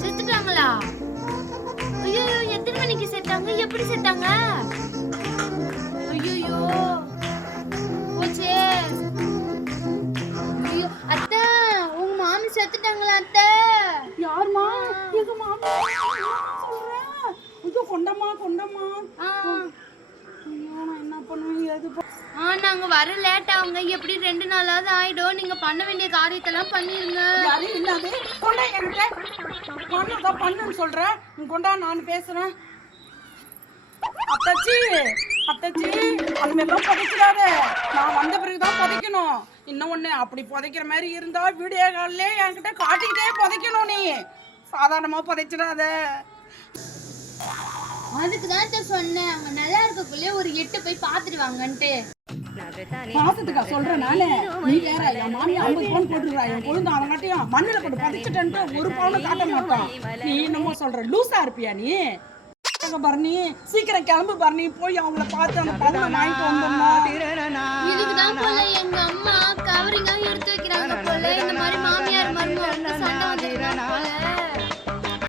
செத்துட்டாங்களா? ஐயோ, எத்தனை மணிக்கு செத்தாங்க? எப்படி செத்தாங்க? ஐயோ போச்சே. ஐயோ அத்தை, உங்க மாமி செத்துட்டாங்களா அத்தை? யாருமா? எங்க மாமா சொல்றேன். ஐயோ கொண்டம்மா கொண்டம்மா. ஐயோ நான் என்ன பண்ணுவேன்? எது நாங்க வர லேட் ஆகுங்க. எப்படி 2 நாளாவது ஆயிடும். நீங்க பண்ண வேண்டிய காரியத்தெல்லாம் பண்ணிருங்க. யாரு என்னது? கொண்டா என்கிட்ட பண்ணுன்னு சொல்றேன். நீ கொண்டா, நான் பேசுறேன். அத்தாச்சி அத்தாச்சி, அது மாதிரிலாம் புதைக்கிறாத. நான் வந்த பிறகுதான் புதைக்கணும். இன்னும் ஒண்ணு, அப்படி புதைக்கிற மாதிரி இருந்தா வீடியோ காலிலே என்கிட்ட காட்டிக்கிட்டே புதைக்கணும். நீ சாதாரணமா புதைச்சிடாத. அதுக்குதான் சொன்னேன், அவங்க நல்லா இருக்கக்குள்ளே ஒரு 8 போய் பாத்துட்டு வாங்கன்ட்டு. பாசத்துக்கா சொல்றேன் நானு. நீ வேற, என் மாமி 50 பவுன் போட்டுருக்கா. என் கொழுந்து அவங்ககிட்டயும் மண்ணில் போட்டு புதைச்சிட்டேன்ட்டு 1 பவுன் காட்ட மாட்டான். நீ என்னமோ சொல்ற, லூசா இருப்பியா நீ? பரணி சீக்கிரம் கிளம்பு பரணி, போய் அவங்கள பார்த்து அந்த பதனை வாங்கிட்டு வந்துடணும். இதுக்குதான் போல எங்க அம்மா கவர்